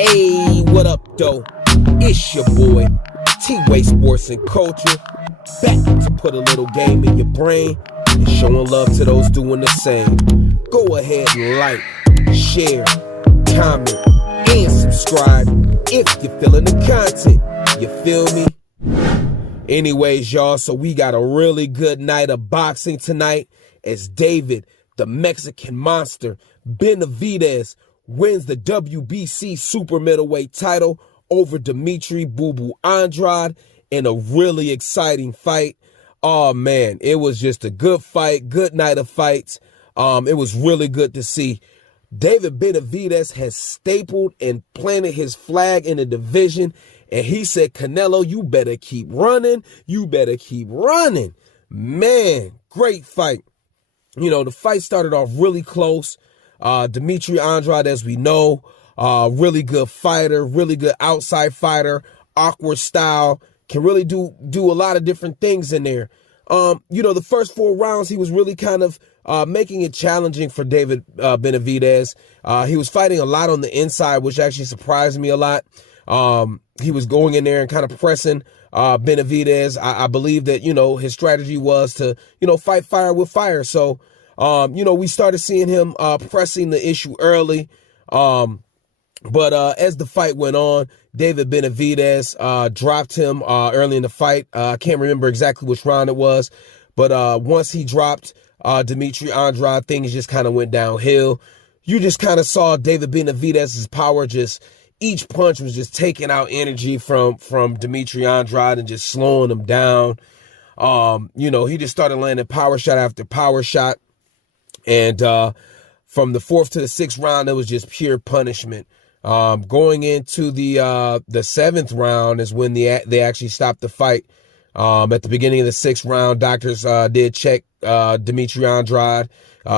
Hey, what up, though? It's your boy, T-Way Sports and Culture, back to put a little game in your brain and showing love to those doing the same. Go ahead and like, share, comment, and subscribe if you're feeling the content. You feel me? Anyways, y'all, so we got a really good night of boxing tonight as David, the Mexican monster, Benavidez, wins the WBC super middleweight title over Demetrius Andrade in a really exciting fight. Oh, man, it was just a good fight, good night of fights. It was really good to see. David Benavidez has stapled and planted his flag in the division, and he said, Canelo, you better keep running. You better keep running. Man, great fight. You know, the fight started off really close. Demetrius Andrade, as we know, really good fighter, really good outside fighter, awkward style, can really do a lot of different things in there. You know, the first 4 rounds, he was really kind of making it challenging for David Benavidez. He was fighting a lot on the inside, which actually surprised me a lot. He was going in there and kind of pressing Benavidez. I believe that, you know, his strategy was to, you know, fight fire with fire. So, you know, we started seeing him pressing the issue early. But as the fight went on, David Benavidez dropped him early in the fight. I can't remember exactly which round it was. But once he dropped Demetrius Andrade, things just kind of went downhill. You just kind of saw David Benavidez's power, just each punch was just taking out energy from Demetrius Andrade and just slowing him down. You know, he just started landing power shot after power shot. And from the 4th to the 6th round, it was just pure punishment. Going into the 7th round is when they actually stopped the fight. At the beginning of the 6th round, doctors did check Demetrius Andrade.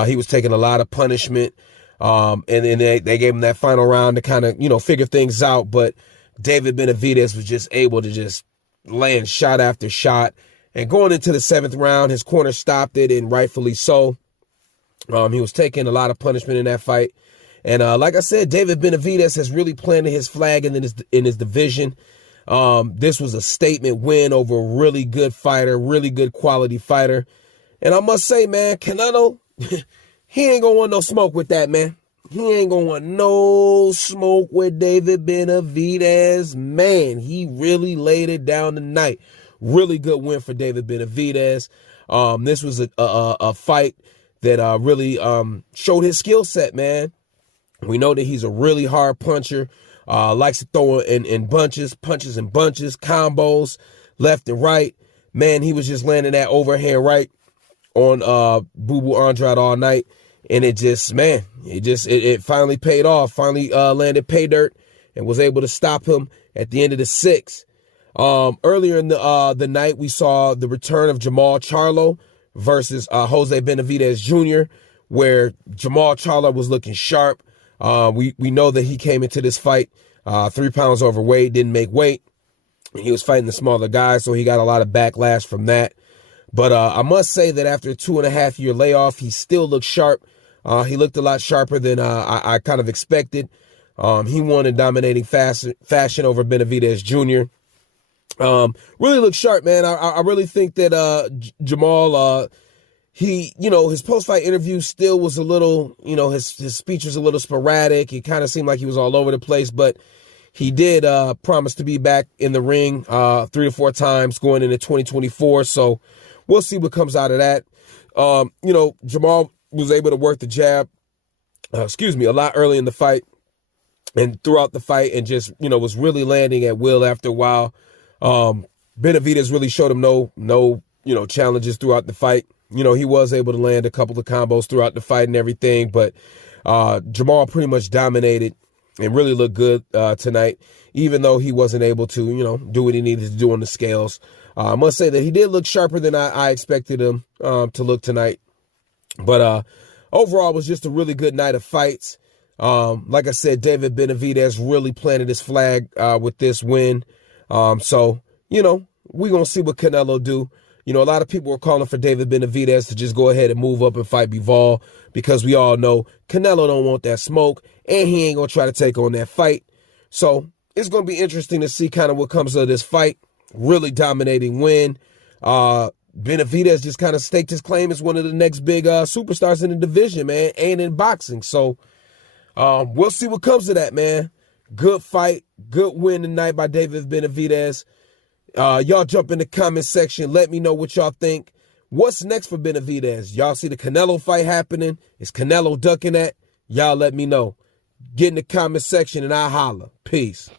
He was taking a lot of punishment. And then they gave him that final round to kind of, you know, figure things out. But David Benavidez was just able to just land shot after shot. And going into the 7th round, his corner stopped it, and rightfully so. He was taking a lot of punishment in that fight. And like I said, David Benavidez has really planted his flag in his division. This was a statement win over a really good fighter, really good quality fighter. And I must say, man, Canelo, he ain't going to want no smoke with that, man. He ain't going to want no smoke with David Benavidez. Man, he really laid it down tonight. Really good win for David Benavidez. This was a fight that really showed his skill set, man. We know that he's a really hard puncher, likes to throw in bunches, punches and bunches, combos, left and right. Man, he was just landing that overhand right on Andrade all night. And it just, man, it finally paid off, finally landed pay dirt and was able to stop him at the end of the 6th. Earlier in the night, we saw the return of Jermall Charlo versus Jose Benavidez Jr., where Jermall Charlo was looking sharp. We know that he came into this fight 3 pounds overweight, didn't make weight. He was fighting the smaller guys, so he got a lot of backlash from that. But I must say that after a 2.5-year layoff, he still looked sharp. He looked a lot sharper than I kind of expected. He won in dominating fashion over Benavidez Jr. Really looked sharp, man. I really think that Jermall, he, you know, his post-fight interview still was a little, you know, his speech was a little sporadic. It kind of seemed like he was all over the place, but he did promise to be back in the ring 3 to 4 times going into 2024. So we'll see what comes out of that. You know, Jermall was able to work the jab, a lot early in the fight and throughout the fight, and just, you know, was really landing at will after a while. Benavidez really showed him no, you know, challenges throughout the fight. You know, he was able to land a couple of combos throughout the fight and everything, but Jermall pretty much dominated and really looked good tonight, even though he wasn't able to, you know, do what he needed to do on the scales. I must say that he did look sharper than I expected him to look tonight. But overall, it was just a really good night of fights. Like I said, David Benavidez really planted his flag with this win. So, you know, we're going to see what Canelo do. You know, a lot of people were calling for David Benavidez to just go ahead and move up and fight Bivol, because we all know Canelo don't want that smoke, and he ain't going to try to take on that fight. So it's going to be interesting to see kind of what comes of this fight. Really dominating win. Benavidez just kind of staked his claim as one of the next big superstars in the division, man, and in boxing. So we'll see what comes of that, man. Good fight, good win tonight by David Benavidez. Y'all jump in the comment section. Let me know what y'all think. What's next for Benavidez? Y'all see the Canelo fight happening? Is Canelo ducking that? Y'all let me know. Get in the comment section and I'll holler. Peace.